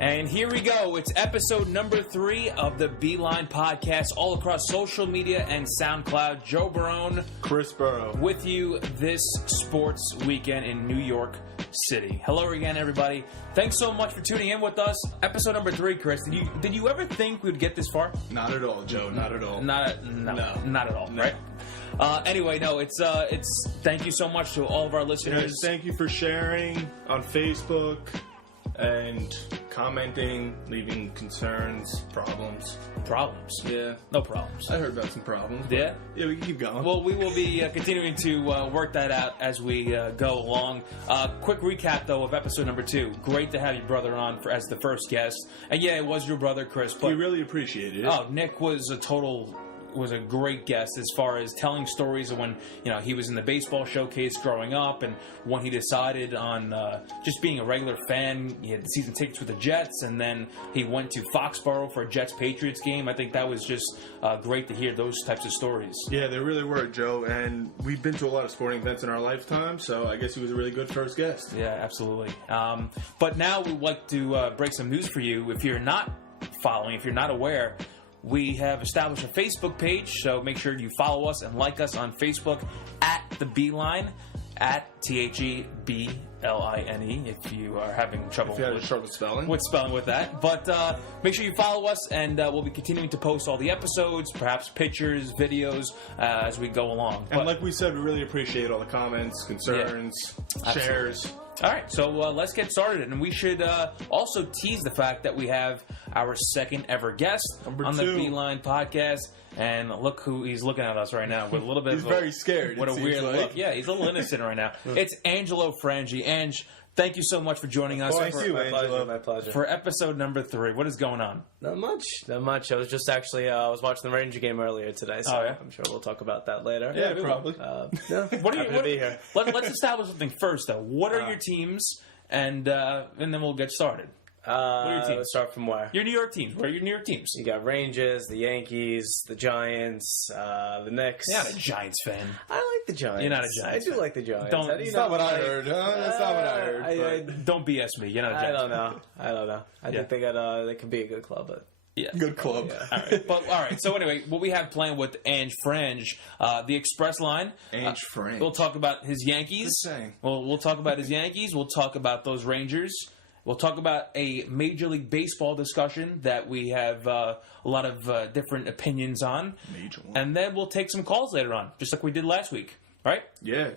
And here we go. It's episode number 3 of the Beeline Podcast, all across social media and SoundCloud. Joe Barone, Chris Burrow, with you this sports weekend in New York City. Hello again, everybody. Thanks so much for tuning in with us. Episode number 3, Chris. Did you ever think we'd get this far? Not at all, Joe. Not at all. Not at all. No. Right? Anyway, no. It's thank you so much to all of our listeners. Yes, thank you for sharing on Facebook and commenting, leaving concerns, problems. Problems? Yeah. No problems. I heard about some problems. Yeah? Yeah, we can keep going. Well, we will be continuing to work that out as we go along. Quick recap, though, of episode number 2. Great to have your brother on as the first guest. And yeah, it was your brother, Chris. But we really appreciated it. Oh, Nick was a great guest as far as telling stories of when he was in the baseball showcase growing up, and when he decided on just being a regular fan. He had season tickets with the Jets, and then he went to Foxborough for a Jets-Patriots game. I think that was just great to hear those types of stories. Yeah, they really were, Joe, and we've been to a lot of sporting events in our lifetime, so I guess he was a really good first guest. Yeah, absolutely. But now we'd like to break some news for you. If you're not following, if you're not aware, we have established a Facebook page, so make sure you follow us and like us on Facebook at The Beeline, at TheBline, if you are having trouble with spelling with that. But make sure you follow us, and we'll be continuing to post all the episodes, perhaps pictures, videos, as we go along. And like we said, we really appreciate all the comments, concerns, shares. All right, so let's get started. And we should also tease the fact that we have our second ever guest on the Beeline Podcast. And look who he's looking at us right now with a little bit he's very scared. What a weird look. Yeah, he's a little innocent right now. It's Angelo Frange. Ange, thank you so much for joining us. Thank you, Angelo. My pleasure. For episode number 3. What is going on? Not much. I was just actually I was watching the Ranger game earlier today, so I'm sure we'll talk about that later. Yeah, probably. Happy to be here. Let's establish something first, though. What are your teams, and then we'll get started. What are your teams? Let's start from where? Your New York teams. What are your New York teams? You got Rangers, the Yankees, the Giants, the Knicks. You're not a Giants fan. I like the Giants. You're not a Giants fan. I do like the Giants. That's not what I heard. That's not what I heard. Don't BS me. You're not a Giants fan. I don't know. I think they could be a good club, but... Yeah. Good club. Yeah. All right. So anyway, what we have playing with Ange Frange, the Express line. Ange Frange. We'll talk about his Yankees. We'll talk about his Yankees. We'll talk about those Rangers. We'll talk about a Major League Baseball discussion that we have a lot of different opinions on. Major one. And then we'll take some calls later on, just like we did last week. Right? Yeah.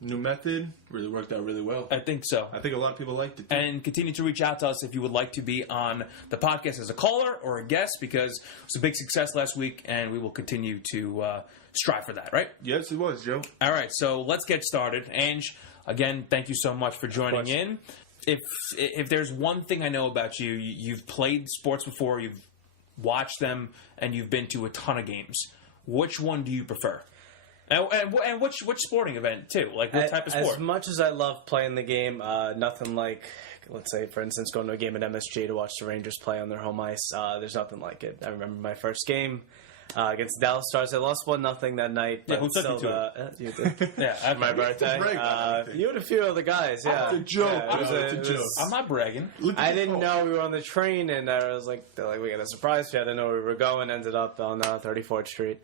New method really worked out really well. I think so. I think a lot of people liked it too. And continue to reach out to us if you would like to be on the podcast as a caller or a guest, because it was a big success last week, and we will continue to strive for that, right? Yes, it was, Joe. All right, so let's get started. Ange, again, thank you so much for joining in. If there's one thing I know about you, you've played sports before, you've watched them, and you've been to a ton of games. Which one do you prefer? And which sporting event, too? Like, what type of sport? As much as I love playing the game, nothing like, let's say, for instance, going to a game at MSG to watch the Rangers play on their home ice. There's nothing like it. I remember my first game against the Dallas Stars. I lost 1-0 that night. Yeah, who took you to it? You did. Yeah, at my birthday. You and a few other guys, yeah. It's a joke. It's a joke. I'm not bragging. I didn't know we were on the train, and I was like, we got a surprise. I didn't know where we were going. Ended up on 34th Street.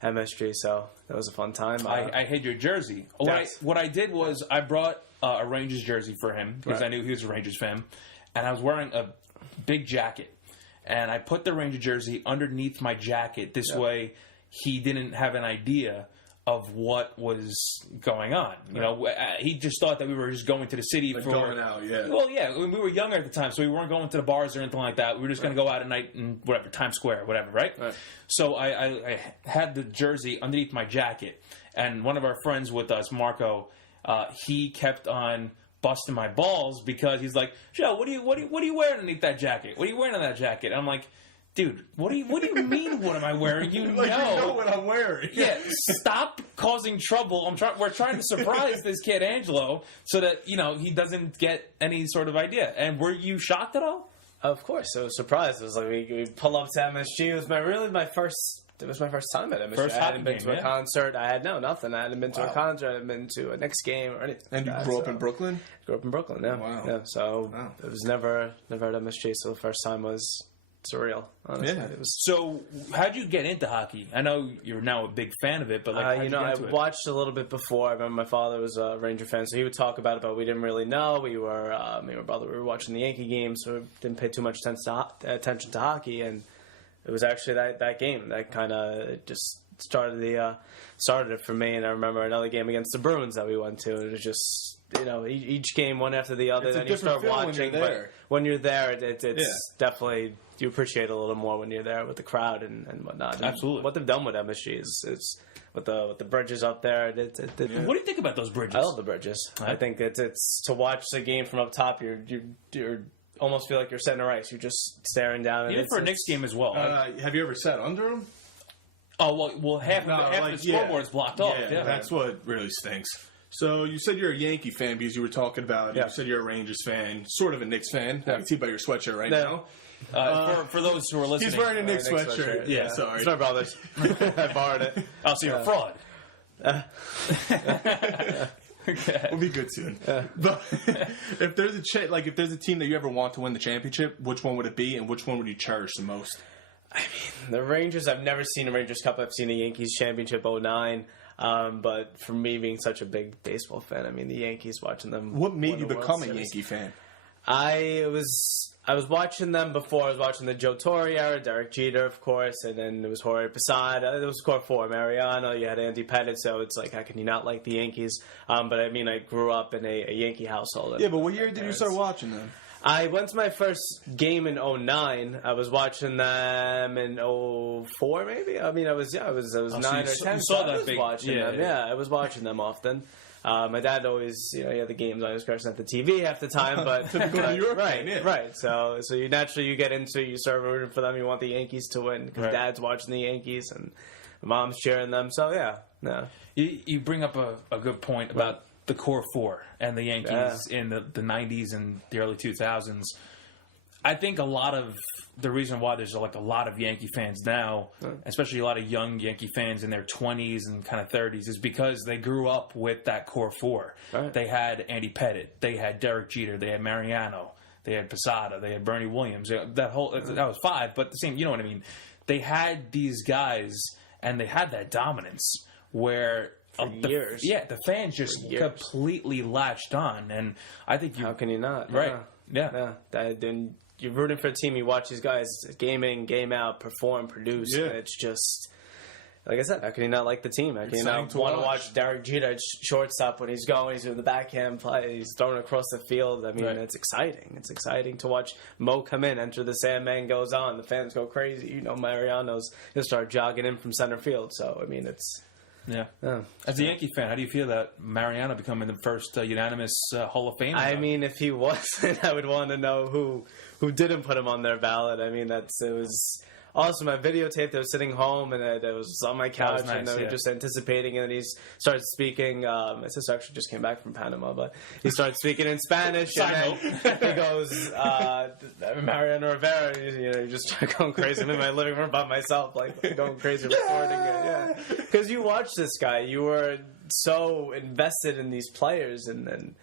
MSG, so that was a fun time. I hate your jersey. What I did was I brought a Rangers jersey for him because I knew he was a Rangers fan, and I was wearing a big jacket, and I put the Ranger jersey underneath my jacket. This way, he didn't have an idea of what was going on. You know, he just thought that we were just going to the city for going out. Yeah. Well, yeah, we were younger at the time, so we weren't going to the bars or anything like that. We were just going to go out at night in whatever Times Square, whatever, right? So I had the jersey underneath my jacket, and one of our friends with us, Marco, he kept on busting my balls because he's like, "Joe, what are you wearing underneath that jacket? What are you wearing on that jacket?" And I'm like, dude, what do you mean? What am I wearing? You know what I'm wearing. Yeah, stop causing trouble. We're trying to surprise this kid Angelo so that he doesn't get any sort of idea. And were you shocked at all? Of course, I was surprised. It was like we pull up to MSG. It was my first. It was my first time at MSG. First I hadn't been game, to a yeah. concert. I had nothing. I hadn't been to a concert. I hadn't been to a Knicks game or anything. And you like that, grew up in Brooklyn? Grew up in Brooklyn. Yeah. Wow. Yeah. So it was never at MSG. So the first time was surreal. Honestly, Yeah. it was. So, how'd you get into hockey? I know you're now a big fan of it, but like, how'd you get I into it? watched a little bit before. I remember my father was a Ranger fan, so he would talk about it, but we didn't really know. We were, me and my brother, we were watching the Yankee games, so we didn't pay too much attention to hockey, and it was actually that game that kind of just started it for me. And I remember another game against the Bruins that we went to, and it was just, each game one after the other. It's a then you different start feeling watching, when you're there. but when you're there, it's definitely, you appreciate it a little more when you're there with the crowd and whatnot. And Absolutely. what they've done with MSG is with the bridges up there. What do you think about those bridges? I love the bridges. Right. I think it's to watch the game from up top. You're almost feel like you're center ice. You're just staring down. And Even for a Knicks game as well. Have you ever sat under them? Oh, well, half the scoreboard is blocked off. Yeah, Yeah, that's what really stinks. So you said you're a Yankee fan because you were talking about. You said you're a Rangers fan, sort of a Knicks fan. I can see by your sweatshirt right now. For those who are listening, He's wearing a Knicks sweatshirt. Yeah, sorry. It's my brother's. I borrowed it. I'll see you're a fraud. We'll be good soon. But if there's if there's a team that you ever want to win the championship, which one would it be, and which one would you cherish the most? I mean, the Rangers. I've never seen a Rangers Cup. I've seen a Yankees championship '09. But for me, being such a big baseball fan, I mean, the Yankees, watching them. What made win you the World become a Series. Yankee fan? I was watching them before. I was watching the Joe Torre era, Derek Jeter, of course, and then it was Jorge Posada. It was Core Four, Mariano. You had Andy Pettitte, so it's like, how can you not like the Yankees? But I mean, I grew up in a Yankee household. Yeah, but what year did you start watching them? I went to my first game in '09. I was watching them in '04, maybe. I mean, I was 9 or 10. You saw so I that was big, watching them. Yeah, I was watching them often. My dad always, he had the games. I was crashing at the TV half the time, but New York right, fan, yeah. right. So you naturally get into, you start rooting for them. You want the Yankees to win because Dad's watching the Yankees and Mom's cheering them. So yeah. You bring up a good point about the Core Four and the Yankees in the 90s and the early 2000s. I think a lot of the reason why there's a lot of Yankee fans now, especially a lot of young Yankee fans in their 20s and kind of 30s, is because they grew up with that Core Four. Right. They had Andy Pettitte, they had Derek Jeter, they had Mariano, they had Posada, they had Bernie Williams. That was 5, but the same. You know what I mean? They had these guys, and they had that dominance where. Years. The fans just completely latched on, and I think how can you not? Right. Yeah. Then you're rooting for a team. You watch these guys game in, game out, perform, produce. Yeah. And it's just, like I said, how can you not like the team? How can you not want to watch Derek Jeter shortstop when he's doing the backhand play, he's throwing across the field. I mean, it's exciting. It's exciting to watch Mo come in, enter the Sandman, goes on, the fans go crazy. He'll start jogging in from center field. So I mean, it's. Yeah. As a Yankee fan, how do you feel that Mariano becoming the first unanimous Hall of Fame? I mean, if he wasn't, I would want to know who didn't put him on their ballot. I mean, it was awesome. I videotaped. I was sitting home, and it was on my couch, nice, and I was just anticipating. And then he started speaking. My sister actually just came back from Panama, but he started speaking in Spanish, and then he goes, Mariano Rivera. You just start going crazy. I'm in my living room by myself, like going crazy, recording it. Yeah, because you watch this guy, you were so invested in these players, and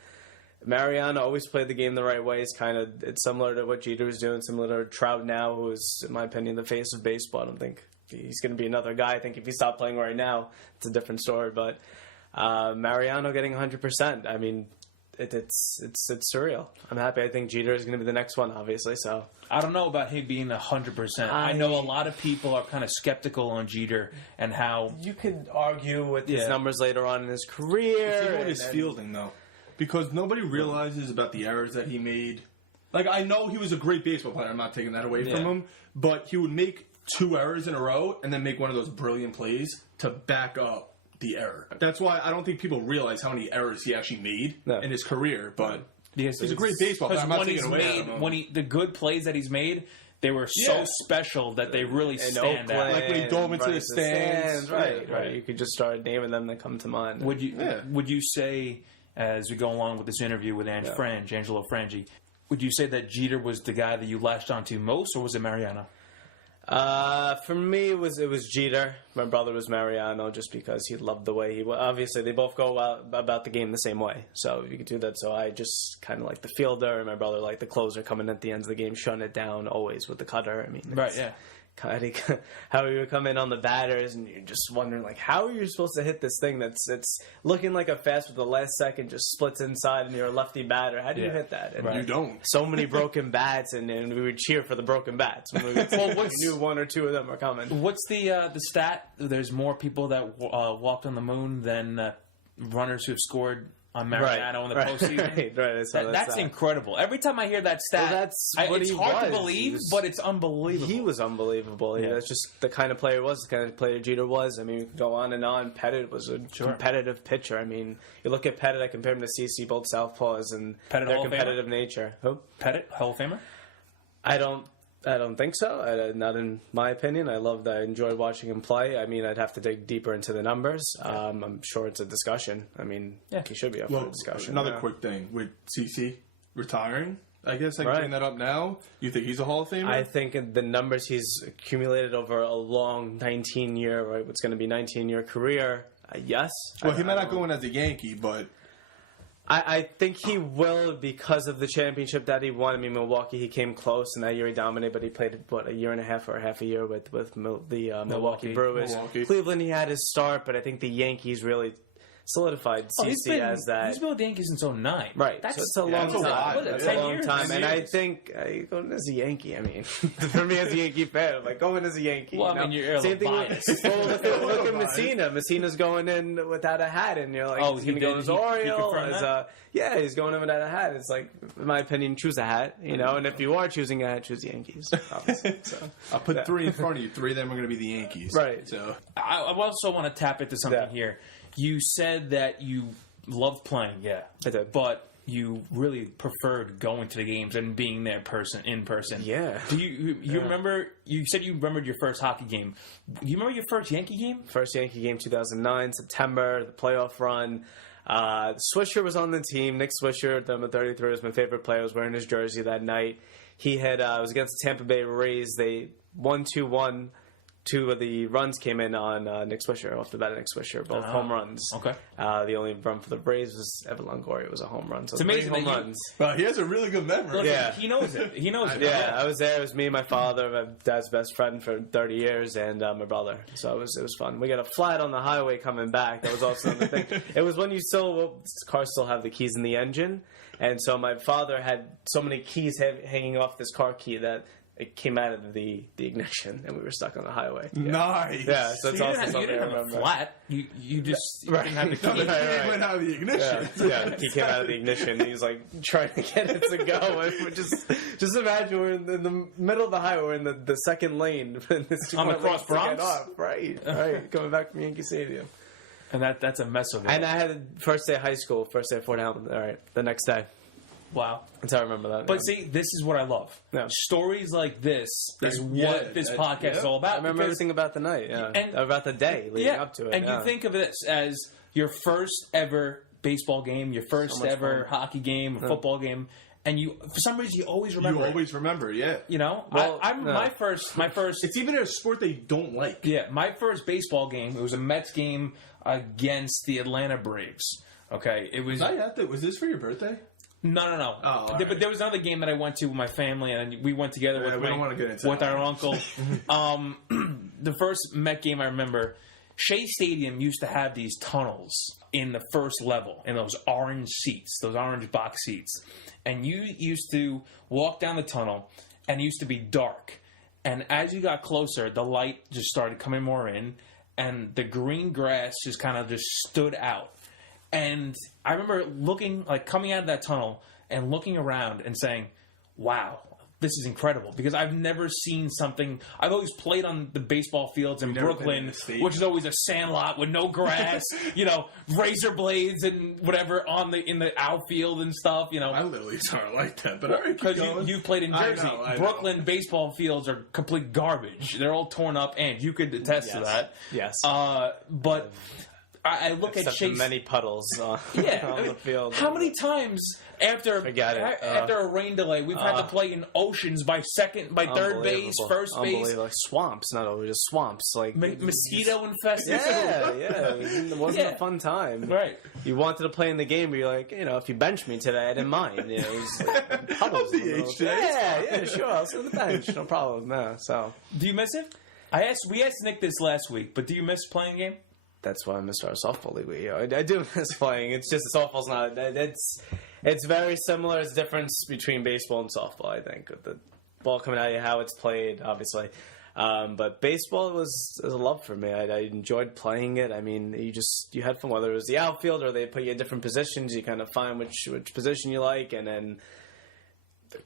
Mariano always played the game the right way. It's similar to what Jeter was doing, similar to Trout now, who is, in my opinion, the face of baseball. I don't think he's going to be another guy. I think if he stopped playing right now, it's a different story. But Mariano getting 100%, I mean, it's surreal. I'm happy. I think Jeter is going to be the next one, obviously. So I don't know about him being 100%. I know a lot of people are kind of skeptical on Jeter and how you could argue with his numbers later on in his career. It's even his fielding, though. Because nobody realizes about the errors that he made. Like, I know he was a great baseball player. I'm not taking that away from him. But he would make 2 errors in a row and then make one of those brilliant plays to back up the error. That's why I don't think people realize how many errors he actually made in his career. But he's a great baseball player. I'm not taking away from him. The good plays that he's made, they were so special that they really stand out. Like when he dove into the stands. Right. You could just start naming them that come to mind. Would you say, as we go along with this interview with Angelo Frange, would you say that Jeter was the guy that you latched onto most, or was it Mariano? For me, it was Jeter. My brother was Mariano, just because he loved the way he. Obviously, they both go about the game the same way, so you could do that. So I just kind of like the fielder, and my brother liked the closer, coming at the ends of the game, shutting it down always with the cutter. I mean, Right, yeah. How you would come in on the batters, and you're just wondering, like, how are you supposed to hit this thing it's looking like a fast, with the last second just splits inside, and you're a lefty batter. How do you hit that? And You don't. so many broken bats, and we would cheer for the broken bats when we knew one or two of them were coming. What's the stat? There's more people that walked on the moon than runners who have scored on Mariano in the postseason. Right. That's incredible. Every time I hear that stat, it's hard to believe, but it's unbelievable. He was unbelievable. Yeah. That's just the kind of player he was, the kind of player Jeter was. I mean, we could go on and on. Pettit was a competitive pitcher. I mean, you look at Pettit, I compare him to CC, both southpaws, and Pettit their competitive nature. Who? Pettit, Hall of Famer? I don't think so. Not in my opinion. I enjoyed watching him play. I mean, I'd have to dig deeper into the numbers. I'm sure it's a discussion. I mean, he should be up for a discussion. Another quick thing with CC retiring. I guess I can bring that up now. You think he's a Hall of Famer? I think the numbers he's accumulated over a long 19-year, what's going to be 19-year career, yes. Well, he might not go in as a Yankee, but I think he will, because of the championship that he won. I mean, Milwaukee, he came close, and that year he dominated, but he played, a year and a half or half a year with the Milwaukee Brewers. Cleveland, he had his start, but I think the Yankees really solidified CC as that. He's been with the Yankees since 09. Right. That's a long time. That's a long time. And I think going as a Yankee, I mean, for me as a Yankee fan, I'm like, going as a Yankee. Well, I mean, you're same thing biased. look at Messina. Messina's going in without a hat, and you're like, he's going to go as Oriole. He's going in without a hat. It's like, in my opinion, choose a hat, and if you are choosing a hat, choose the Yankees. Obviously. So, I'll put three in front of you. Three of them are going to be the Yankees. Right. So I also want to tap into something here. You said that you loved playing, I did. but you really preferred going to the games and being there in person. Yeah. Do you remember? You said you remembered your first hockey game. Do you remember your first Yankee game? First Yankee game, 2009, September, the playoff run. Swisher was on the team. Nick Swisher, number 33, was my favorite player. I was wearing his jersey that night. He had was against the Tampa Bay Rays. They won 2-1. Two of the runs came in on Nick Swisher, off the bat of Nick Swisher, both home runs. Okay. The only run for the Braves was Evan Longoria. It was a home run. So it's amazing home runs. Well, he has a really good memory. Look, he knows it. He knows it. Yeah, I was there. It was me, my father, my dad's best friend for 30 years, and my brother. So it was fun. We got a flat on the highway coming back. That was also another thing. It was when cars still have the keys in the engine, and so my father had so many keys hanging off this car key that it came out of the ignition, and we were stuck on the highway. Yeah. Nice. Yeah, so it's also something you didn't I have remember. A flat. You just didn't have the key. He went out of the ignition. Yeah, he came out of the ignition. He was like trying to get it to go. And we're just imagine we're in the middle of the highway. We're in the second lane. On the cross Bronx? Right. Coming back from Yankee Stadium. And that's a mess of it. And I had first day of high school, first day of Fort Hamilton. All right, the next day. Wow. That's how I remember that. But see, this is what I love. Yeah. Stories like this is what this podcast is all about. I remember everything about the night, and about the day leading up to it. And you think of this as your first ever baseball game, your first ever hockey game, or football game, and you, for some reason, you always remember. You always remember, yeah. My first. It's even a sport they don't like. Yeah, my first baseball game. It was a Mets game against the Atlanta Braves. Okay, it was. Was this for your birthday? No. Oh, but there was another game that I went to with my family, and we went together with our uncle. The first Met game I remember, Shea Stadium used to have these tunnels in the first level, in those orange seats, those orange box seats. And you used to walk down the tunnel, and it used to be dark. And as you got closer, the light just started coming more in, and the green grass just kind of just stood out. And I remember coming out of that tunnel and looking around and saying, wow, this is incredible. Because I've never seen something. I've always played on the baseball fields in Brooklyn, which is always a sand lot with no grass, razor blades and whatever in the outfield and stuff, My lilies aren't like that, but all right, because you played in Jersey. I know. Brooklyn baseball fields are complete garbage. They're all torn up, and you could attest to that. Yes. But I look Except at Chase. for many puddles on the field. How many times after a rain delay we've had to play in oceans by third base, first base, like swamps, not always just swamps, like mosquito infested. Yeah, it wasn't a fun time. Right. You wanted to play in the game, but you're like, if you bench me today, I didn't mind. It was like puddles. Yeah, sure, I'll sit on the bench, no problem. No, so do you miss it? We asked Nick this last week, but do you miss playing a game? That's why I missed our softball league. I do miss playing. It's just softball's not. It's very similar. It's difference between baseball and softball. I think with the ball coming out of you, how it's played, obviously. But baseball was a love for me. I enjoyed playing it. I mean, you had fun, whether it was the outfield or they put you in different positions. You kind of find which position you like, and then.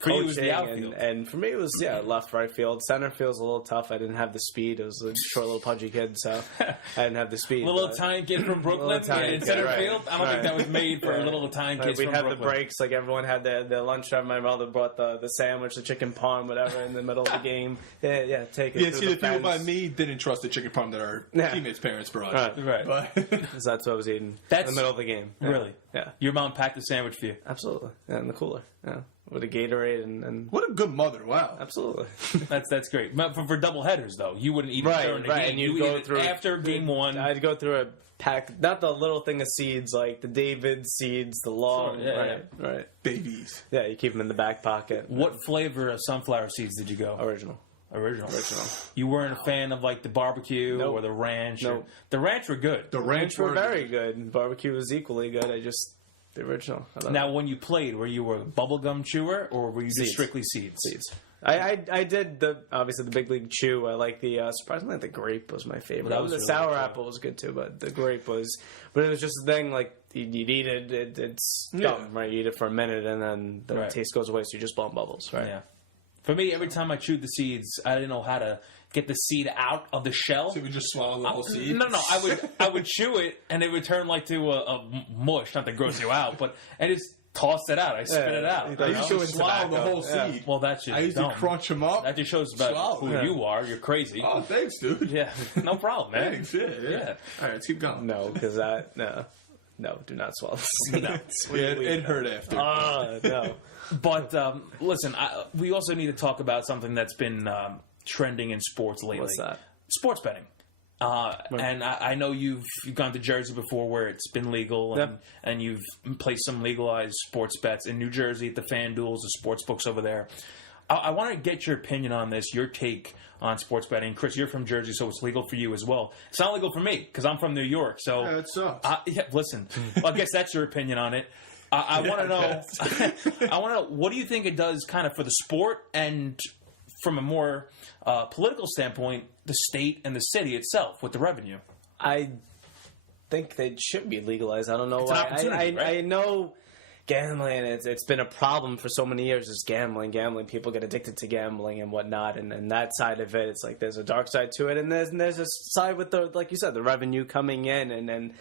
For you, it was the outfield. And for me, it was, left, right field. Center field's a little tough. I didn't have the speed. I was a short, little pudgy kid, so I didn't have the speed. Little Italian kid from Brooklyn in center field? I don't think that was made for little Italian kids from Brooklyn. We'd have the breaks. Like, everyone had their lunch time. My mother brought the sandwich, the chicken parm, whatever, in the middle of the game. Yeah, take it. Yeah, see, the people by me didn't trust the chicken parm that our teammates' parents brought. Right. But that's what I was eating in the middle of the game. Really? Yeah. Your mom packed a sandwich for you? Absolutely. Yeah, in the cooler. Yeah. With a Gatorade and what a good mother! Wow, absolutely. That's great. But for double headers though, you wouldn't eat it during the game. And you go through after game one. I'd go through a pack, not the little thing of seeds like the David seeds, the long, right, babies. Yeah, you keep them in the back pocket. What flavor of sunflower seeds did you go? Original. You weren't a fan of like the barbecue or the ranch. Nope. The ranch were good. The ranch were very good. Barbecue was equally good. The original. Now, when you played, were you a bubblegum chewer or were you just strictly seeds? Seeds. I did obviously the big league chew. I like surprisingly the grape was my favorite. Well, the really sour apple was good too, but the grape was. But it was just a thing like you'd eat it. It's gum, right? You eat it for a minute and then the taste goes away, so you're just blowing bubbles, right? Yeah. For me, every time I chewed the seeds, I didn't know how to get the seed out of the shell. So you would just swallow the whole seed? No. I would chew it, and it would turn like to a mush, not to gross you out, but I just tossed it out. I spit it out. I used to swallow the whole seed. Well, that's just I used to crunch them up. That just shows about who you are. You're crazy. Oh, thanks, dude. Yeah, no problem, man. Thanks, yeah. All right, let's keep going. No, because no, do not swallow the seed. No. It hurt after. No. But listen, we also need to talk about something that's been trending in sports lately. What's that? Sports betting. And I know you've gone to Jersey before where it's been legal, and you've placed some legalized sports bets in New Jersey at the FanDuels, the sports books over there. I want to get your opinion on this, your take on sports betting. Chris, you're from Jersey, so it's legal for you as well. It's not legal for me because I'm from New York. So it sucks. Listen, I guess that's your opinion on it. I want to know. I want to know, what do you think it does, kind of for the sport, and from a more political standpoint, the state and the city itself with the revenue? I think they should be legalized. I don't know why. Right? I know gambling. It's been a problem for so many years. Is gambling. People get addicted to gambling and whatnot, and that side of it, it's like there's a dark side to it, and there's a side with the, like you said, the revenue coming in, and then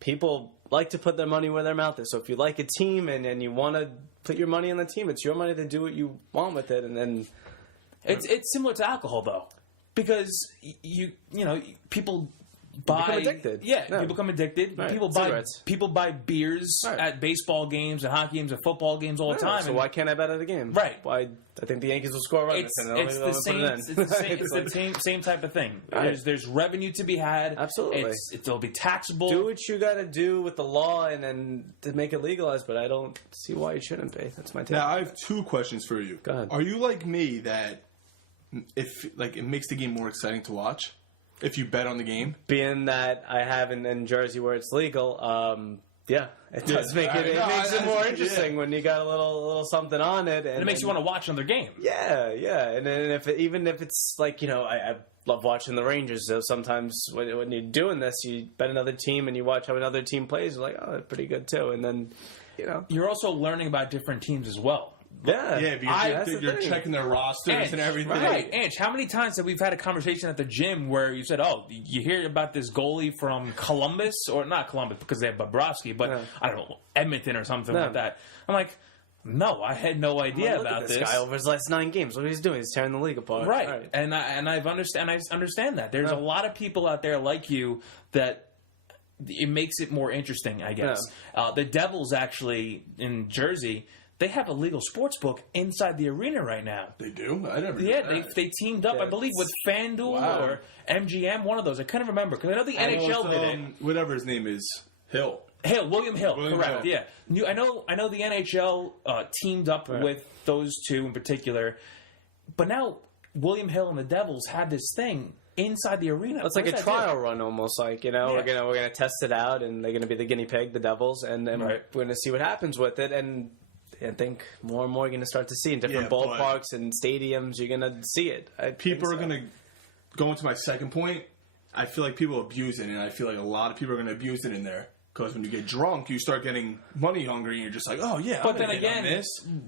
people like to put their money where their mouth is. So if you like a team and you want to put your money on the team, it's your money to do what you want with it. And then it's similar to alcohol, though, because you know people become addicted. Yeah, people become addicted. Right. People buy beers at baseball games and hockey games and football games all the time. So why can't I bet at a game? Right. Why? I think the Yankees will score a run. It's the same type of thing. Right. There's revenue to be had. Absolutely. It'll be taxable. Do what you got to do with the law and then to make it legalized, but I don't see why it shouldn't be. That's my take. Now, I have two questions for you. Go ahead. Are you like me that if it makes the game more exciting to watch? If you bet on the game? Being that I have in Jersey where it's legal, it does make it. It makes it more interesting when you got a little something on it, and it makes you want to watch another game. Yeah, and then even if it's like I love watching the Rangers. So sometimes when you're doing this, you bet another team and you watch how another team plays. You're like, oh, they're pretty good too, and then you're also learning about different teams as well. Yeah, because you're checking their rosters and everything. Right, Ange, how many times have we had a conversation at the gym where you said, "Oh, you hear about this goalie from Columbus, or not Columbus because they have Bobrovsky, but I don't know, Edmonton or something like that." I'm like, no, I had no idea about this guy over his last 9 games. What he's doing? He's tearing the league apart. Right. And I understand that. There's a lot of people out there like you that it makes it more interesting, I guess. The Devils actually in Jersey, they have a legal sports book inside the arena right now. They do? I never knew Yeah, that. they teamed up, I believe, with FanDuel or MGM, one of those. I couldn't remember because I know the NHL did it. Whatever his name is, Hill. William Hill, correct? Hill. Yeah, I know the NHL teamed up with those two in particular, but now William Hill and the Devils had this thing inside the arena. It's like a trial run, almost like we're gonna test it out, and they're gonna be the guinea pig, the Devils, and then we're gonna see what happens with it. And I think more and more you're gonna start to see in different ballparks and stadiums. You're gonna see it. People are gonna go into my second point. I feel like people abuse it, and I feel like a lot of people are gonna abuse it in there. Because when you get drunk, you start getting money hungry, and you're just like, oh, yeah, but then again,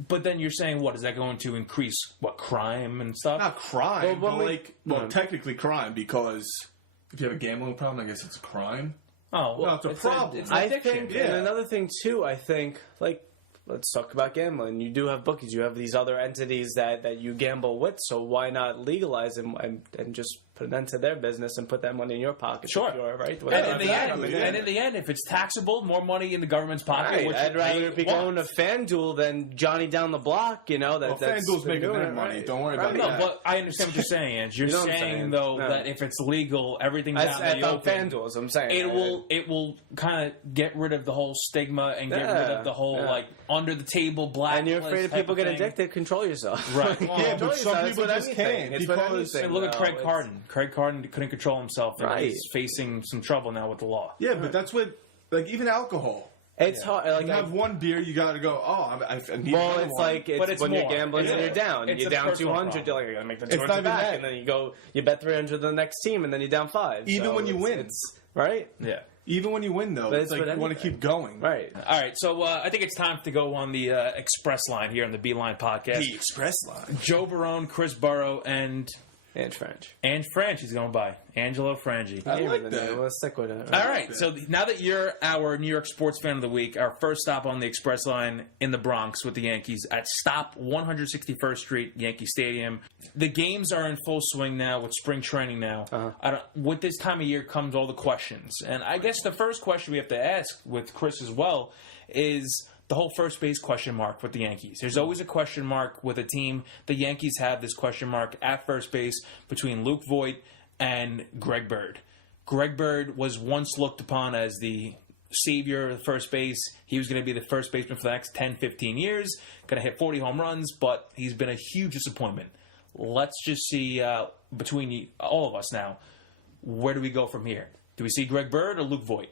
but then you're saying, what, is that going to increase, crime and stuff? Not crime, but technically crime, because if you have a gambling problem, I guess it's a crime. Oh, well, no, it's a problem. I think, and another thing, too, I think, let's talk about gambling. You do have bookies. You have these other entities that you gamble with, so why not legalize them and just put an end to their business and put that money in your pocket? Sure. Right? And in the end, if it's taxable, more money in the government's pocket. Right. I'd rather be going to FanDuel than Johnny down the block, FanDuel's making their money. Don't worry about that. No, but I understand what you're saying, Ange. You're saying, that if it's legal, everything's out in the open. FanDuel, as I'm saying. It will kind of get rid of the whole stigma and get rid of the whole, under the table black. And you're afraid if people get addicted, control yourself. Right. But some people just can't. Because look at Craig Carden. Craig Carden couldn't control himself, and he's facing some trouble now with the law. Yeah, but that's what, even alcohol. It's hard. You have one beer, you got to go, I need it's like it's when you're gambling and you're down. You're down 200, you're going to make the 200 back. And then you bet 300 to the next team, and then you're down 5. Even when you win. Right? Yeah. Even when you win, though, it's like you want to keep going. Right. All right, so I think it's time to go on the Express Line here on the Beeline podcast. The Express Line. Joe Barone, Chris Burrow, and Ange Frange. He's going by. Angelo Frange. I like that. Let's stick with it. All right, so now that you're our New York sports fan of the week, our first stop on the Express Line in the Bronx with the Yankees at stop 161st Street, Yankee Stadium. The games are in full swing now with spring training now. With this time of year comes all the questions. And I guess the first question we have to ask with Chris as well is the whole first base question mark with the Yankees. There's always a question mark with a team. The Yankees have this question mark at first base between Luke Voit and Greg Bird. Greg Bird was once looked upon as the savior of first base. He was going to be the first baseman for the next 10, 15 years, going to hit 40 home runs, but he's been a huge disappointment. Let's just see, between all of us now, where do we go from here? Do we see Greg Bird or Luke Voit?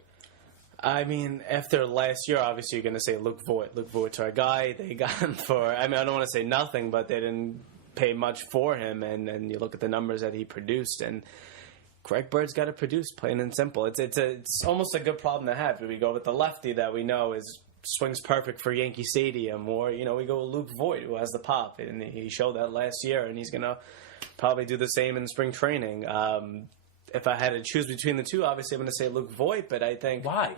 I mean, after last year, obviously you're going to say Luke Voit. Luke Voit's our guy. They got him for, I don't want to say nothing, but they didn't pay much for him. And you look at the numbers that he produced, and Greg Bird's got to produce, plain and simple. It's almost a good problem to have. We go with the lefty that we know swings perfect for Yankee Stadium, or, we go with Luke Voit, who has the pop. And he showed that last year, and he's going to probably do the same in spring training. If I had to choose between the two, obviously I'm going to say Luke Voit, but I think... Why?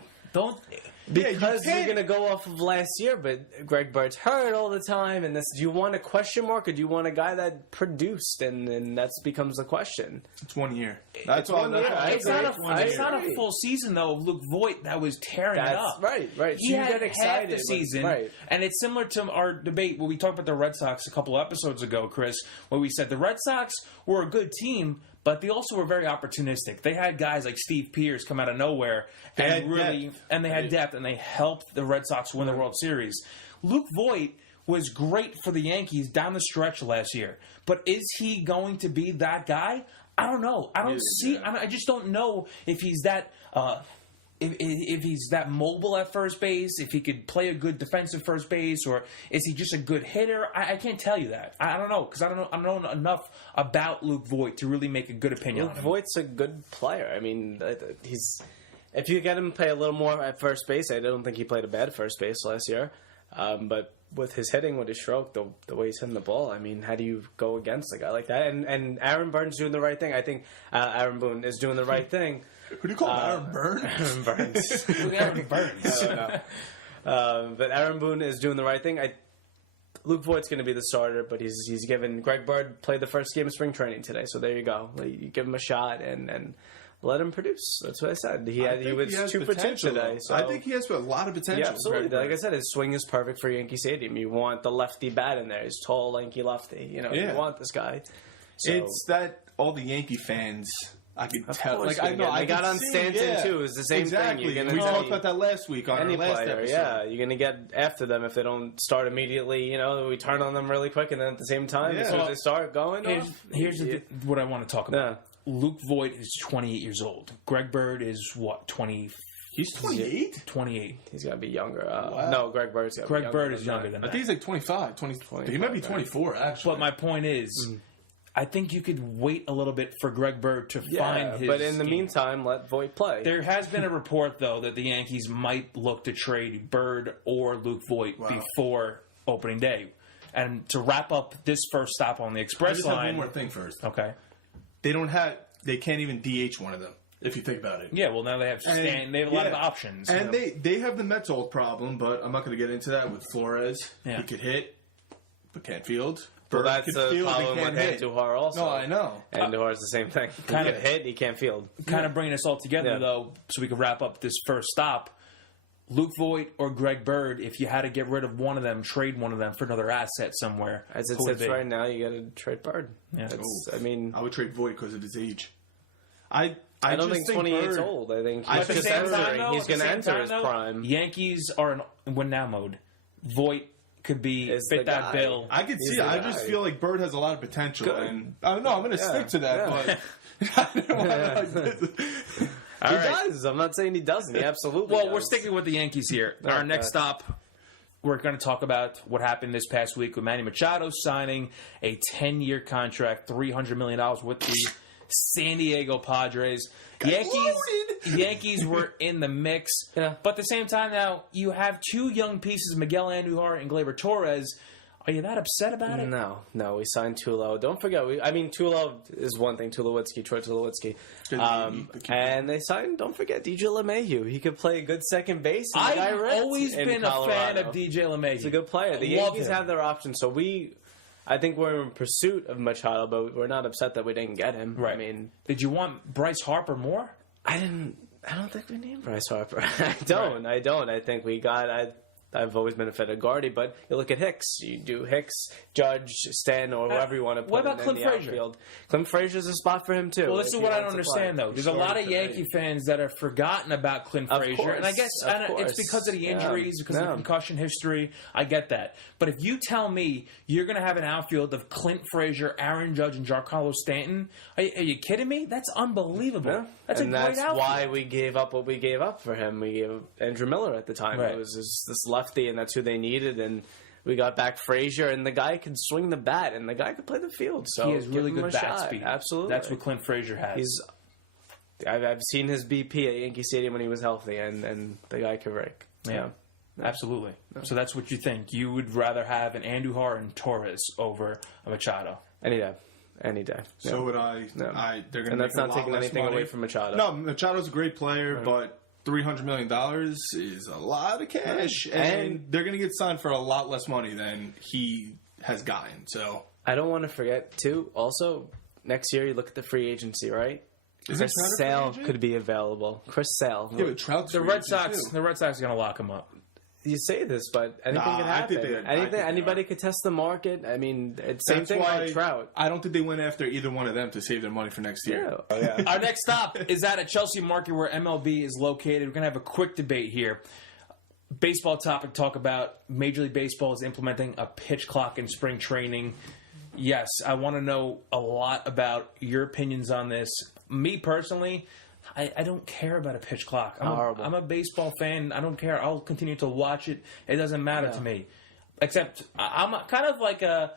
Because you're going to go off of last year, but Greg Bird's hurt all the time, and do you want a question mark, or do you want a guy that produced, and that becomes the question. It's 1 year. That's all. It's not a full season, though, of Luke Voit that was tearing it up. Right. He so had you get excited half the season, and it's similar to our debate when we talked about the Red Sox a couple episodes ago, Chris, where we said the Red Sox were a good team, but they also were very opportunistic. They had guys like Steve Pearce come out of nowhere they had depth, and they helped the Red Sox win the World Series. Luke Voit was great for the Yankees down the stretch last year, but is he going to be that guy? I don't know. I just don't know if he's that. If he's that mobile at first base, if he could play a good defensive first base, or is he just a good hitter? I can't tell you that. I don't know, because I don't know enough about Luke Voit to really make a good opinion on him. Luke Voit's a good player. I mean, if you get him to play a little more at first base, I don't think he played a bad first base last year. But with his hitting, with his stroke, the way he's hitting the ball, I mean, how do you go against a guy like that? And Aaron Burns doing the right thing. I think Aaron Boone is doing the right thing. Who do you call Aaron Burns? Aaron Burns. Aaron Burns. I don't know. But Aaron Boone is doing the right thing. Luke Voigt's going to be the starter, but he's given Greg Bird played the first game of spring training today, so there you go. You give him a shot and let him produce. That's what I said. He was has 2 for 2 potential, today. So. I think he has a lot of potential. Yeah, absolutely. Like I said, his swing is perfect for Yankee Stadium. You want the lefty bat in there. He's tall, lanky lefty. You want this guy. So, it's that all the Yankee fans, I could tell. Like I know, I got on see, Stanton too. It's the same exactly. thing. We talked about that last week on any our last player, episode. yeah, you're gonna get after them if they don't start immediately. We turn on them really quick, and then at the same time, as soon as they start going, here's what I want to talk about. Luke Voigt is 28 years old. Greg Bird is what, 20? He's 28? 28. He's got to be younger. No, Greg Bird's got to be younger. Greg Bird is younger than that. I think he's like 25. 20 he might be 24, actually. But my point is, I think you could wait a little bit for Greg Bird to find his but in the game. meantime, let Voigt play. There has been a report, though, that the Yankees might look to trade Bird or Luke Voigt before opening day. And to wrap up this first stop on the express I just line... have one more thing first. Okay. They can't even DH one of them, if you think about it. Yeah, well, now they have they have a lot of options. And they have the Mets old problem, but I'm not going to get into that with Flores. Yeah. He could hit, but can't field. Well, Bird that's could the field, problem with Andujar also. No, I know. Andujar's the same thing. He can hit, he can't field. Kind of bringing us all together, though, so we can wrap up this first stop. Luke Voigt or Greg Bird, if you had to get rid of one of them, trade one of them for another asset somewhere. As it sits right now, you got to trade Bird. Yeah. I would trade Voigt because of his age. I don't just think 28's old. I think he's just entering. He's going to enter his prime. Yankees are in win-now mode. Voigt could fit that bill. I could see it. I just feel like Bird has a lot of potential. Good. And I don't know. I'm going to stick to that. But He does. I'm not saying he doesn't. He absolutely does. We're sticking with the Yankees here. Our next stop, we're going to talk about what happened this past week with Manny Machado signing a 10-year contract, $300 million with the San Diego Padres. Yankees were in the mix. Yeah. But at the same time now, you have 2 young pieces, Miguel Andujar and Gleyber Torres. Are you that upset about it? No. We signed Tulo. Don't forget, Tulo is one thing. Troy Tulowitzki. And they signed, don't forget, DJ LeMahieu. He could play a good second base. I've always been a fan of DJ LeMahieu. He's a good player. The Yankees have their options, so I think we're in pursuit of Machado, but we're not upset that we didn't get him. Right. Did you want Bryce Harper more? I don't think we need Bryce Harper. I don't. I think we got... I've always been a fan of Gardy, but you look at Hicks. You do Hicks, Judge, Stan, or whoever you want to put in the outfield. Clint Frazier's a spot for him, too. Well, this is what I don't understand, though. There's a lot of Yankee fans that have forgotten about Clint Frazier, and I guess it's because of the injuries, because of the concussion history. I get that. But if you tell me you're going to have an outfield of Clint Frazier, Aaron Judge, and Giancarlo Stanton, are you kidding me? That's unbelievable. Yeah. That's a great outfield. And that's why we gave up what we gave up for him. We gave Andrew Miller at the time. Right. It was this lefty, and that's who they needed, and we got back Frazier, and the guy could swing the bat, and the guy could play the field. So he has really good bat speed. Absolutely, that's what Clint Frazier has. I've seen his BP at Yankee Stadium when he was healthy, and the guy could rake. Yeah. Absolutely. So that's what you think. You would rather have an Andujar and Torres over a Machado. Any day. So would I. No. They're going to. And that's not taking anything away from Machado. No, Machado's a great player, but $300 million is a lot of cash, and they're going to get signed for a lot less money than he has gotten. So I don't want to forget too. Also, next year you look at the free agency, right? Chris Sale could be available. Chris Sale. Yeah, but Trout's the Red Sox are going to lock him up. You say this, but anything could happen. Anybody could test the market. I mean, it's same thing with Trout. I don't think they went after either one of them to save their money for next year. Yeah. Our next stop is at a Chelsea market where MLB is located. We're going to have a quick debate here. Baseball topic, talk about Major League Baseball is implementing a pitch clock in spring training. Yes, I want to know a lot about your opinions on this. Me personally, I don't care about a pitch clock. I'm a baseball fan. I don't care. I'll continue to watch it. It doesn't matter to me. Except I'm kind of like a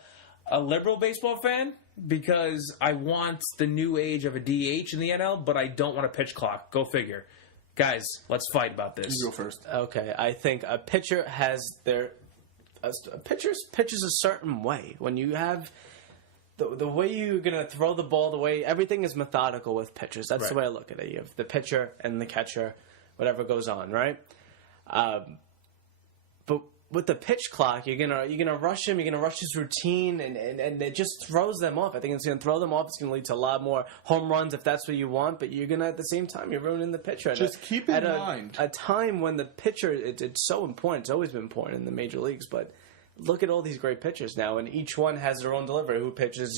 liberal baseball fan because I want the new age of a DH in the NL, but I don't want a pitch clock. Go figure. Guys, let's fight about this. You go first. Okay, I think a pitcher has pitches a certain way. When you have the way you're going to throw the ball, the way everything is methodical with pitchers. That's the way I look at it. You have the pitcher and the catcher, whatever goes on, right? But with the pitch clock, you're gonna rush him. You're gonna rush his routine, and it just throws them off. I think it's gonna throw them off. It's gonna lead to a lot more home runs if that's what you want. But you're gonna at the same time you're ruining the pitcher. Just keep in mind a time when the pitcher it's so important. It's always been important in the major leagues, but. Look at all these great pitchers now, and each one has their own delivery. Who pitches,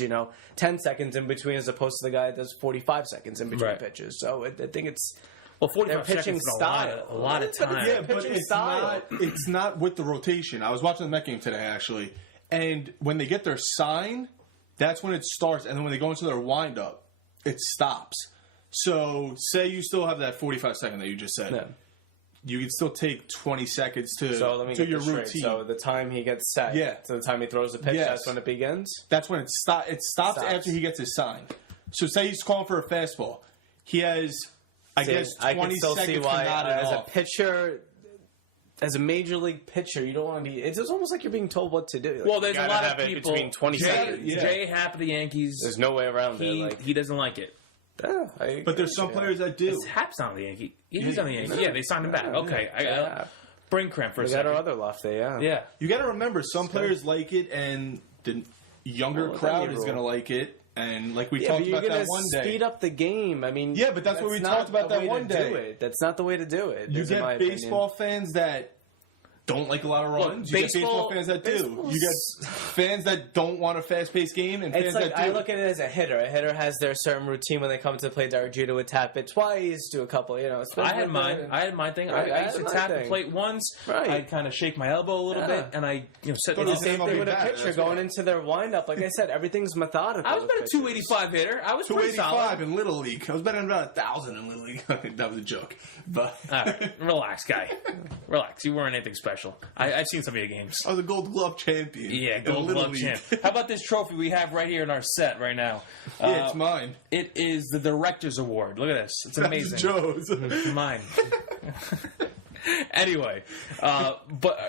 10 seconds in between, as opposed to the guy that does 45 seconds in between pitches. So I think it's 45 pitching seconds is style. a lot of time. Yeah, but it's not with the rotation. I was watching the Met game today, actually, and when they get their sign, that's when it starts, and then when they go into their windup, it stops. So, say you still have that 45-second that you just said. Yeah. You can still take 20 seconds to your routine. routine. So the time he gets set, to the time he throws the pitch, that's when it begins? That's when it stops. It stops after he gets his sign. So say he's calling for a fastball. He has, I guess, 20 seconds to nod it as off. a pitcher, as a major league pitcher, you don't want to be... It's almost like you're being told what to do. Like, well, there's a lot of people... between 20 seconds. Jay Happ of the Yankees... There's no way around it. He doesn't like it. But there's some players that do. Happ's on the Yankee. He's on the Yankees. Yeah, they signed him back. Okay. Brain cramp for a second. We got our other lefty, Yeah. You got to remember, some players like it, and the younger crowd is going to like it. And like we talked about that one day. You're going to speed up the game. I mean... Yeah, but that's what we talked about that one day. That's not the way to do it. You get baseball fans that don't like a lot of runs. You get baseball fans that do. You get fans that don't want a fast-paced game, and fans that do. I look at it as a hitter. A hitter has their certain routine when they come to play Derek Jeter would tap it twice, do a couple, I had my thing. I used to tap the plate once. Right. I'd kind of shake my elbow a little bit, and I set the same thing with a pitcher going into their windup. Like I said, everything's methodical. I was about a 285 hitter. I was 285 in Little League. I was betting about 1,000 in Little League. That was a joke. But relax, guy. Relax. You weren't anything special. I've seen some of your games. I was a Gold Glove champion. Yeah, Gold Glove champ. How about this trophy we have right here in our set right now? Yeah, it's mine. It is the Director's Award. Look at this. It's amazing. That's Joe's. It's mine. Anyway,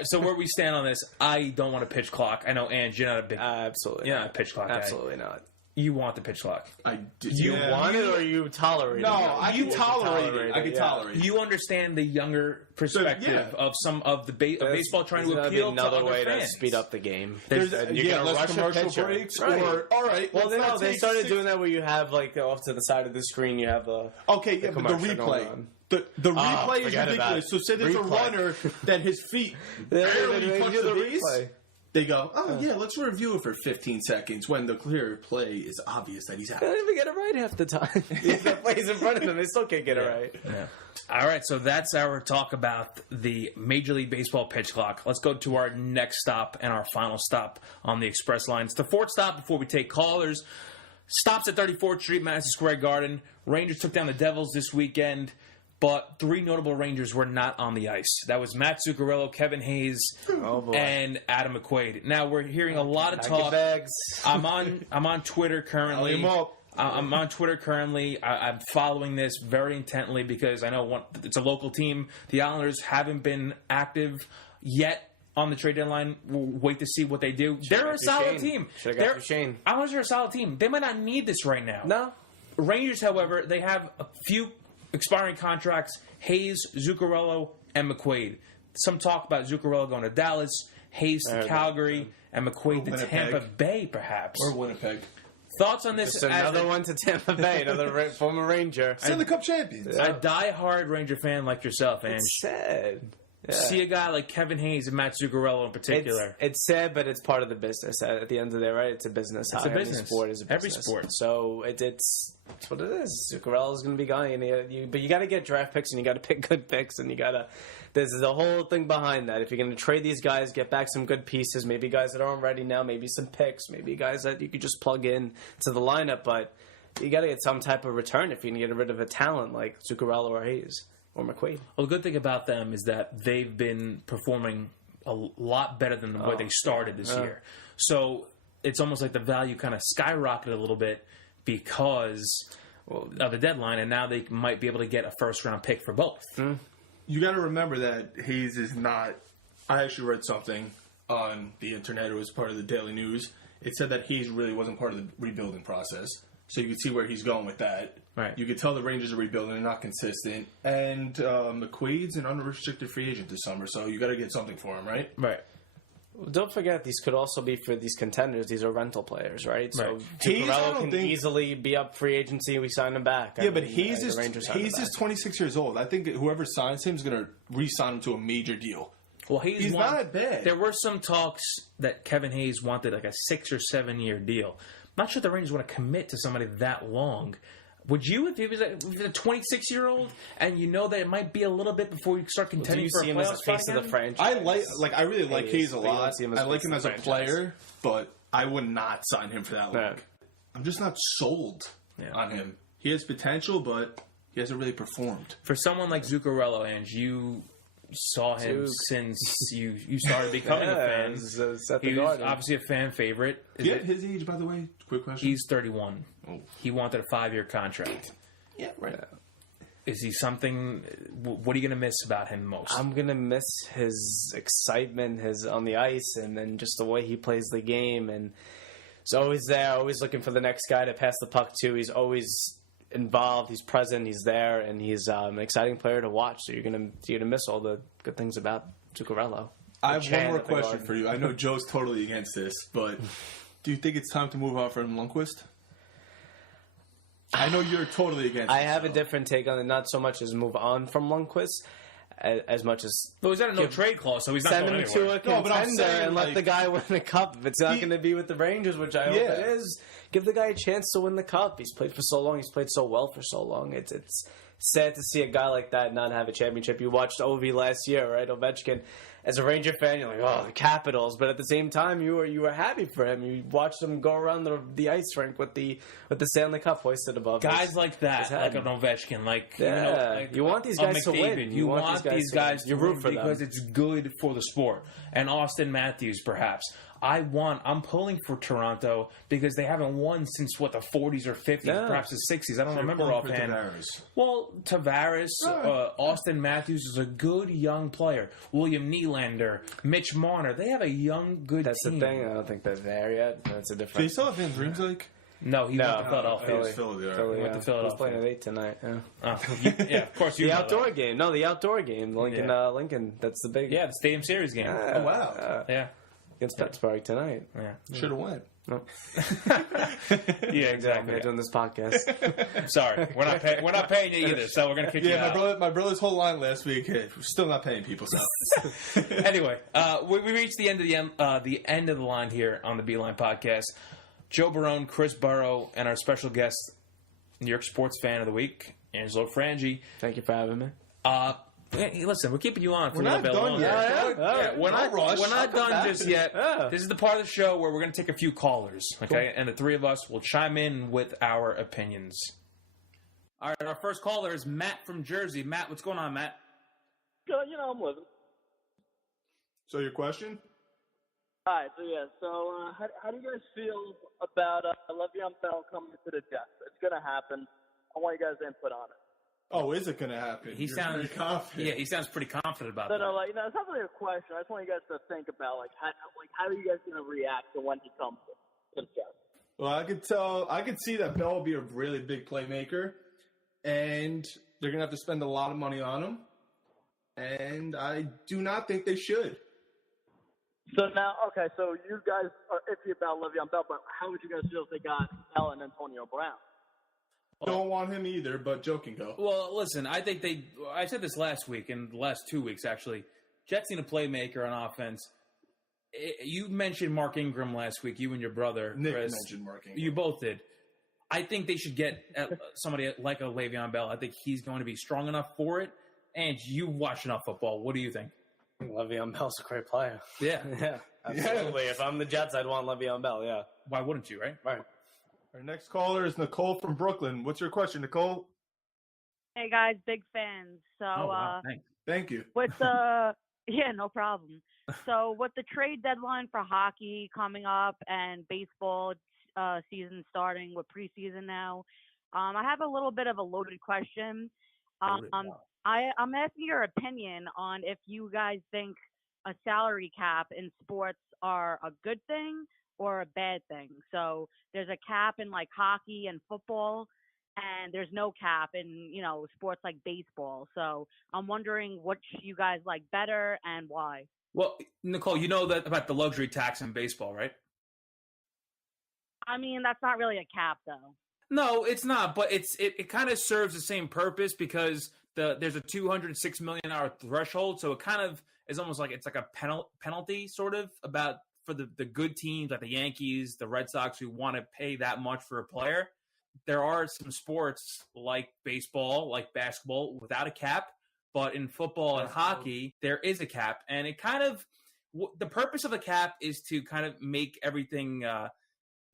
so where we stand on this, I don't want a pitch clock. I know, Ange, you're not a big... absolutely you're not a pitch clock guy. Absolutely not. You want the pitch clock. I do. You want it or you tolerate it? No, I can tolerate it. I can tolerate it. You understand the younger perspective of some of the baseball trying to appeal to other way fans. To speed up the game. There's less commercial breaks. Right. All right. Well, they started doing that where you have off to the side of the screen you have the but the replay. The replay is ridiculous. So say there's a runner that his feet barely touch the base. They go, let's review it for 15 seconds when the clear play is obvious that he's out. They don't even get it right half the time. The play's in front of them. They still can't get it right. Yeah. All right, so that's our talk about the Major League Baseball pitch clock. Let's go to our next stop and our final stop on the Express Line. It's the fourth stop before we take callers. Stops at 34th Street, Madison Square Garden. Rangers took down the Devils this weekend. But three notable Rangers were not on the ice. That was Matt Zuccarello, Kevin Hayes, and Adam McQuaid. Now we're hearing a lot of talk. I'm on Twitter currently. I'm on Twitter currently. I'm following this very intently because I know it's a local team. The Islanders haven't been active yet on the trade deadline. We'll wait to see what they do. They're a solid team. Islanders are a solid team. They might not need this right now. No. Rangers, however, they have a few expiring contracts: Hayes, Zuccarello, and McQuaid. Some talk about Zuccarello going to Dallas, Hayes to Calgary, and McQuaid to Tampa Bay, perhaps. Or Winnipeg. Thoughts on this? Just another one to Tampa Bay, another former Ranger. Stanley Cup champions. A die-hard Ranger fan like yourself, Ange. It's sad. Yeah. See a guy like Kevin Hayes and Matt Zuccarello in particular. It's sad, but it's part of the business. At the end of the day, right? It's a business. It's a business. Sport is a business. Every sport. So it's what it is. Zuccarello is going to be gone. But you got to get draft picks and you got to pick good picks and you got to. There's the whole thing behind that. If you're going to trade these guys, get back some good pieces. Maybe guys that aren't ready now. Maybe some picks. Maybe guys that you could just plug in to the lineup. But you got to get some type of return if you're going to get rid of a talent like Zuccarello or Hayes. Or McQuaid. Well, the good thing about them is that they've been performing a lot better than the way they started this year. So it's almost like the value kind of skyrocketed a little bit because of the deadline, and now they might be able to get a first-round pick for both. You got to remember that Hayes is not... I actually read something on the internet. It was part of the Daily News. It said that Hayes really wasn't part of the rebuilding process. So you can see where he's going with that. Right. You can tell the Rangers are rebuilding; they're not consistent. And McQuaid's an unrestricted free agent this summer, so you got to get something for him, right? Right. Don't forget, these could also be for these contenders. These are rental players, right? So Hayes, I Zuccarello don't can think- easily be up free agency. We sign him back. Yeah, but Hayes is 26 years old. I think whoever signs him is going to re-sign him to a major deal. Well, he's not that bad. There were some talks that Kevin Hayes wanted like a 6 or 7 year deal. Not sure the Rangers want to commit to somebody that long. Would you, if he was a 26-year-old, and you know that it might be a little bit before you start contending for a him as playoff the spot face of the again? franchise? I really like Hayes a lot. I like him as a franchise. player, but I would not sign him for that long. No. I'm just not sold on him. He has potential, but he hasn't really performed. For someone like Zuccarello, and you saw him since you started becoming a fan. He was obviously a fan favorite. His age, by the way, quick question. He's 31. Oh. He wanted a 5-year contract. Yeah, right. Is he something? What are you going to miss about him most? I'm going to miss his excitement, his on the ice, and then just the way he plays the game. And he's always there, always looking for the next guy to pass the puck to. He's always involved, he's present, he's there, and he's an exciting player to watch. So you're gonna miss all the good things about Zuccarello. I have one more question for you. I know Joe's totally against this, but do you think it's time to move on from Lundqvist? I know you're totally against it. I have a different take on it, not so much as move on from Lundqvist, as much as he's got a no-trade clause, so he's not send going him anywhere. to a contender and let the guy win the cup. If it's not going to be with the Rangers, which I hope it is, give the guy a chance to win the cup. He's played for so long. He's played so well for so long. It's sad to see a guy like that not have a championship. You watched Ovi last year, right? Ovechkin. As a Ranger fan, you're like, oh, the Capitals. But at the same time, you were happy for him. You watched him go around the ice rink with the Stanley Cup hoisted above guys like that, like an Ovechkin, you want these guys to win. You want these guys to root for them because them. it's good for the sport. And Austin Matthews, perhaps. I'm pulling for Toronto because they haven't won since the 40s or 50s, perhaps the 60s. I don't remember offhand. Well, Tavares, Austin Matthews is a good young player. William Nylander, Mitch Marner. They have a young, good That's team. The thing. I don't think they're there yet. That's a different. Do you still have Van Riemsdyk? No, he went to Philadelphia. Philly, He went to Philadelphia. He's playing at 8 tonight. Yeah, of course. The outdoor game. No, the outdoor game. Lincoln. That's the big. Yeah, the Stadium Series game. Oh wow. Yeah. Against Pittsburgh tonight. Yeah. Should have went. No. Yeah, exactly. We're doing this podcast. Sorry, we're not paying you either, so we're gonna kick you out. My brother's whole line last week. Hey, we're still not paying people. So anyway, we reached the end of the line here on the Beeline podcast. Joe Barone, Chris Burrow, and our special guest, New York Sports Fan of the Week, Angelo Frange. Thank you for having me. Hey, listen, we're keeping you on for a little bit longer. We're not done just yet. Yeah. This is the part of the show where we're going to take a few callers, okay? Cool. And the three of us will chime in with our opinions. All right, our first caller is Matt from Jersey. Matt, what's going on, Matt? I'm living. So your question? All right, so how do you guys feel about Le'Veon Bell coming to the Jets? It's going to happen. I want you guys' input on it. Oh, is it going to happen? He sounds pretty confident. Yeah, he sounds pretty confident about that. No, it's not really a question. I just want you guys to think about how are you guys going to react to when he comes to the Jets? Well, I could see that Bell will be a really big playmaker, and they're going to have to spend a lot of money on him, and I do not think they should. So now, so you guys are iffy about Le'Veon Bell, but how would you guys feel if they got Bell and Antonio Brown? Don't want him either, but Joe can go. Well, listen, I think I said this last week, and the last 2 weeks, actually. Jets need a playmaker on offense. You mentioned Mark Ingram last week, you and your brother, Nick Chris. mentioned Mark Ingram. You both did. I think they should get somebody like a Le'Veon Bell. I think he's going to be strong enough for it. And you watch enough football. What do you think? Le'Veon Bell's a great player. Yeah. Yeah, absolutely. If I'm the Jets, I'd want Le'Veon Bell, yeah. Why wouldn't you, right? Right. Our next caller is Nicole from Brooklyn. What's your question, Nicole? Hey guys, big fans. So Thanks. Thank you. with no problem. So with the trade deadline for hockey coming up and baseball season starting with preseason now, I have a little bit of a loaded question. I'm asking your opinion on if you guys think a salary cap in sports are a good thing or a bad thing. So there's a cap in like hockey and football, and there's no cap in, sports like baseball. So I'm wondering what you guys like better and why. Well, Nicole, you know that about the luxury tax in baseball, right? I mean, that's not really a cap, though. No, it's not, but it kind of serves the same purpose because there's a $206 million threshold, so it kind of is almost like it's like a penalty sort of about for the good teams like the Yankees, the Red Sox who want to pay that much for a player. There are some sports like baseball, like basketball without a cap, but in football and hockey there is a cap, and it kind of the purpose of the cap is to kind of make everything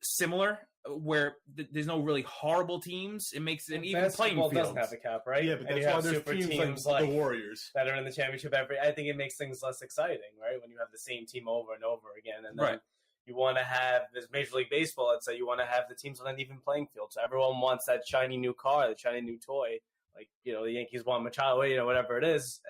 similar, where there's no really horrible teams. It makes an even playing field. Basketball doesn't have a cap, right? Yeah, but and that's you why have there's super teams like the Warriors that are in the championship I think it makes things less exciting, right? When you have the same team over and over again, and then you want to have this Major League Baseball. Let's say you want to have the teams on an even playing field, so everyone wants that shiny new car, the shiny new toy. Like the Yankees want Machado, whatever it is,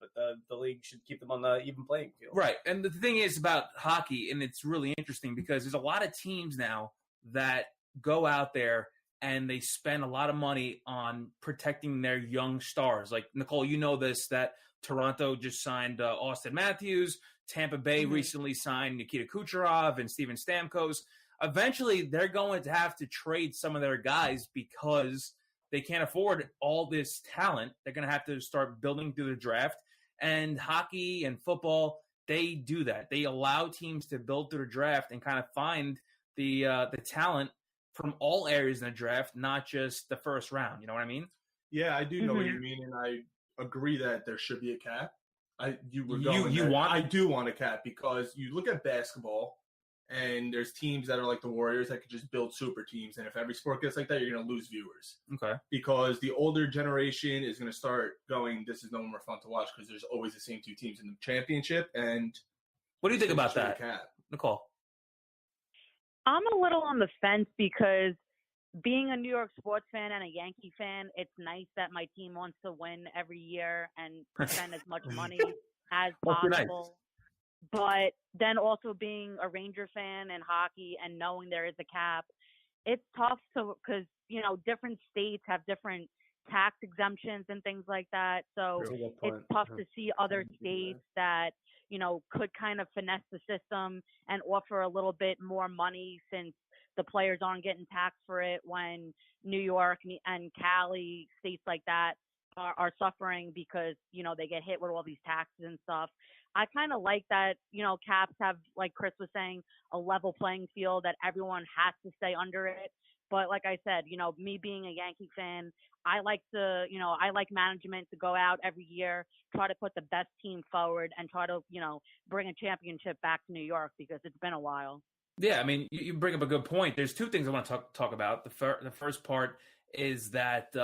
but the league should keep them on the even playing field. Right, and the thing is about hockey, and it's really interesting because there's a lot of teams now that go out there and they spend a lot of money on protecting their young stars. Like, Nicole, you know this, that Toronto just signed Austin Matthews. Tampa Bay recently signed Nikita Kucherov and Steven Stamkos. Eventually, they're going to have to trade some of their guys because they can't afford all this talent. They're going to have to start building through the draft. And hockey and football, they do that. They allow teams to build through the draft and kind of find the talent from all areas in the draft, not just the first round. You know what I mean? Yeah, I do know what you mean, and I agree that there should be a cap. I do want a cap because you look at basketball, and there's teams that are like the Warriors that could just build super teams, and if every sport gets like that, you're going to lose viewers. Okay. Because the older generation is going to start going, this is no more fun to watch because there's always the same two teams in the championship. And what do you think about that, Nicole? I'm a little on the fence because being a New York sports fan and a Yankee fan, it's nice that my team wants to win every year and spend as much money as possible. But then also being a Ranger fan and hockey and knowing there is a cap, it's tough because, different states have different tax exemptions and things like that. So it's tough to see other states that, could kind of finesse the system and offer a little bit more money since the players aren't getting taxed for it when New York and Cali, states like that, are suffering because, they get hit with all these taxes and stuff. I kind of like that, caps have, like Chris was saying, a level playing field that everyone has to stay under it. But like I said, me being a Yankee fan, I like management to go out every year, try to put the best team forward and try to, bring a championship back to New York because it's been a while. Yeah, I mean, you bring up a good point. There's two things I want to talk about. The first part is that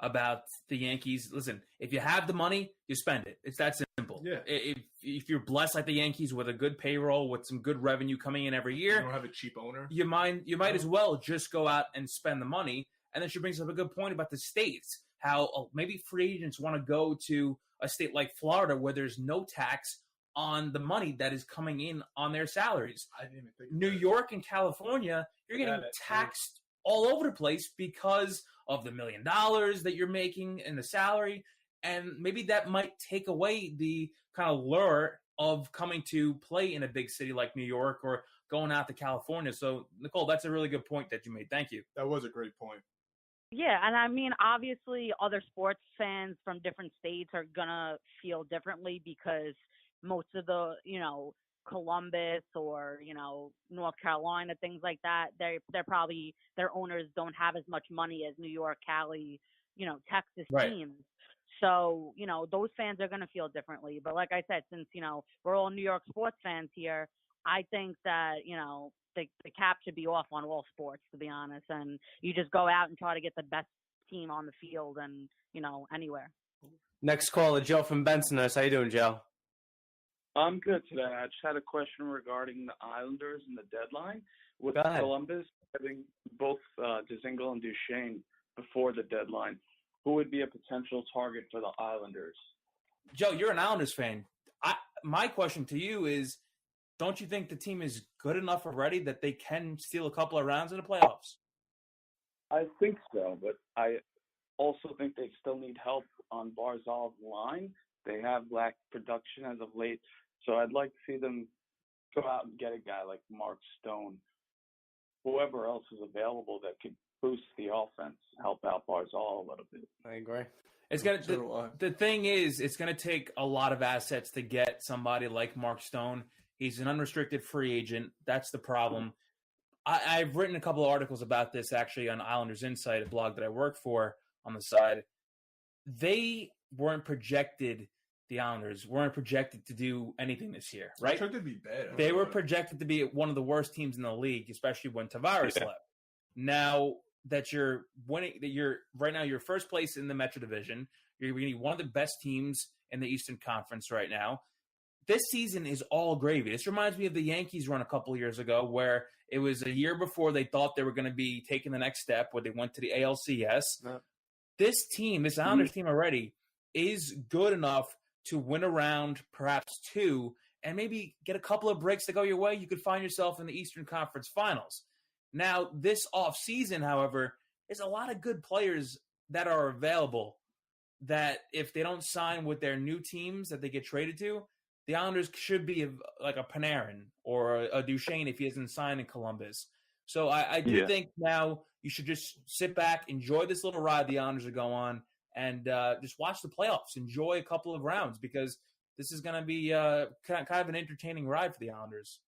about the Yankees. Listen, if you have the money, you spend it. It's that simple. Yeah. If you're blessed like the Yankees with a good payroll, with some good revenue coming in every year, you don't have a cheap owner. You might as well just go out and spend the money. And then she brings up a good point about the states. How maybe free agents want to go to a state like Florida where there's no tax on the money that is coming in on their salaries. I didn't even think New York and California, you're getting taxed all over the place because of the $1 million that you're making in the salary. And maybe that might take away the kind of lure of coming to play in a big city like New York or going out to California. So, Nicole, that's a really good point that you made. Thank you. That was a great point. Yeah, and I mean, obviously, other sports fans from different states are going to feel differently because most of the, Columbus or, North Carolina, things like that, they're probably, their owners don't have as much money as New York, Cali, Texas teams. So, those fans are going to feel differently. But like I said, since, we're all New York sports fans here, I think that, the cap should be off on all sports, to be honest. And you just go out and try to get the best team on the field and, anywhere. Next caller, Joe from Bensonhurst. How you doing, Joe? I'm good today. I just had a question regarding the Islanders and the deadline. With Columbus having both Dzingel and Duchesne before the deadline, who would be a potential target for the Islanders? Joe, you're an Islanders fan. My question to you is, don't you think the team is good enough already that they can steal a couple of rounds in the playoffs? I think so, but I also think they still need help on Barzal's line. They have lacked production as of late, So I'd like to see them go out and get a guy like Mark Stone, whoever else is available that could boost the offense, help out Barzal a little bit. I agree. It's the thing is, it's gonna take a lot of assets to get somebody like Mark Stone. He's an unrestricted free agent. That's the problem. I've written a couple of articles about this actually on Islanders Insight, a blog that I work for on the side. They weren't projected. The Islanders weren't projected to do anything this year, right? Projected to be bad. They were projected to be one of the worst teams in the league, especially when Tavares left. Now that you're winning, right now you're first place in the Metro Division. You're going to be one of the best teams in the Eastern Conference right now. This season is all gravy. This reminds me of the Yankees run a couple of years ago, where it was a year before they thought they were going to be taking the next step, where they went to the ALCS. No. This Islanders team already, is good enough to win a round, perhaps two, and maybe get a couple of breaks to go your way. You could find yourself in the Eastern Conference Finals. Now, this offseason, however, there's a lot of good players that are available that if they don't sign with their new teams that they get traded to, the Islanders should be like a Panarin or a Duchesne if he hasn't signed in Columbus. So I do think now you should just sit back, enjoy this little ride the Islanders are going on, and just watch the playoffs. Enjoy a couple of rounds because this is going to be kind of an entertaining ride for the Islanders.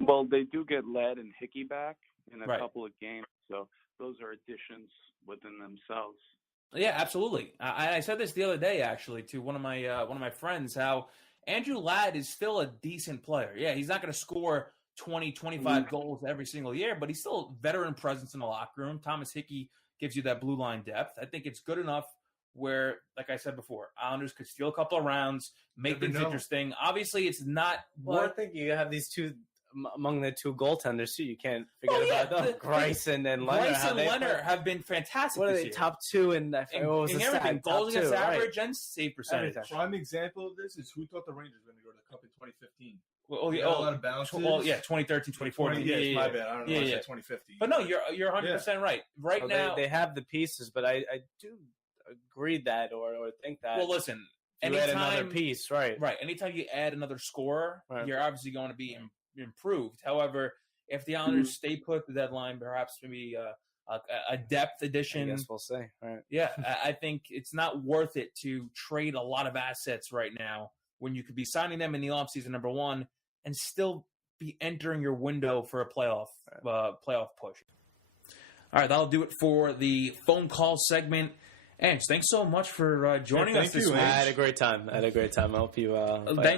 Well, they do get Ladd and Hickey back in a couple of games, so those are additions within themselves. Yeah, absolutely. I said this the other day, actually, to one of my friends, how Andrew Ladd is still a decent player. Yeah, he's not going to score 20, 25 goals every single year, but he's still a veteran presence in the locker room. Thomas Hickey gives you that blue line depth. I think it's good enough where, like I said before, Islanders could steal a couple of rounds, make things interesting. Obviously, it's not I think you have these two among the two goaltenders, too. You can't forget about them. Gryson and Leonard. Gryson and Leonard have been fantastic what this are they, year. top two in everything. Goals against average and save percentage. Prime example of this is who thought the Rangers were going to go to the Cup in 2015. A lot of bounces. 2013, 2014. My bad. I don't know. I said 2015. But no, you're 100% right. Right now, they have the pieces, but I do agree that or think that. Well, listen. Anytime, add another piece, right? Anytime you add another scorer, you're obviously going to be improved. However, if the Islanders stay put at the deadline, perhaps maybe a depth addition. I guess we'll see. Right. Yeah, I think it's not worth it to trade a lot of assets right now when you could be signing them in the offseason, number one, and still be entering your window for a playoff push. All right, that'll do it for the phone call segment. Ange, thanks so much for joining us this week. I had a great time. I hope you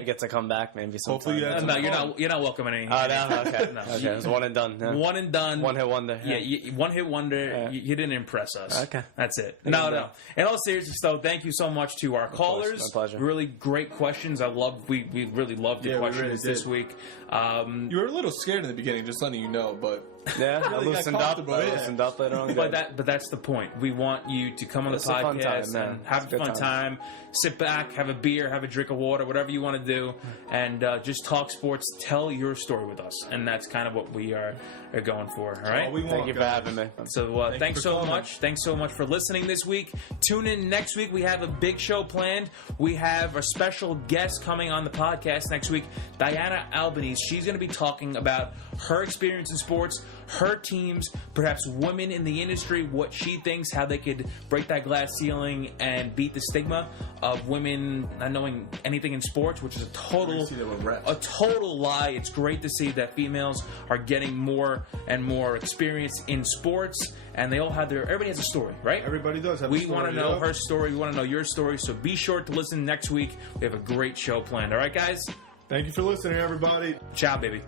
get to come back maybe sometime. Hopefully, you're not welcome any. Oh, no? Okay. No. Okay. It was one and done. Yeah. One and done. One hit wonder. Yeah, one hit wonder. Yeah. You didn't impress us. Okay. That's it. No. In all seriousness, though, thank you so much to our callers. My pleasure. Really great questions. We really loved your questions this week. You were a little scared in the beginning, just letting you know, but I loosened up. Loosened up later on. But that's the point. We want you to come on the podcast and have a fun time. Sit back, have a beer, have a drink of water, whatever you want to do, and just talk sports. Tell your story with us, and that's kind of what we are going for. All right. Thank you for having me. So thanks so much. Thanks so much for listening this week. Tune in next week. We have a big show planned. We have a special guest coming on the podcast next week, Diana Albanese. She's going to be talking about her experience in sports, her teams, perhaps women in the industry, what she thinks, how they could break that glass ceiling and beat the stigma of women not knowing anything in sports, which is a total lie. It's great to see that females are getting more and more experience in sports, and they all have everybody has a story, right? Everybody does have a story. We want to know her story. We want to know your story. So be sure to listen next week. We have a great show planned. All right, guys? Thank you for listening, everybody. Ciao, baby.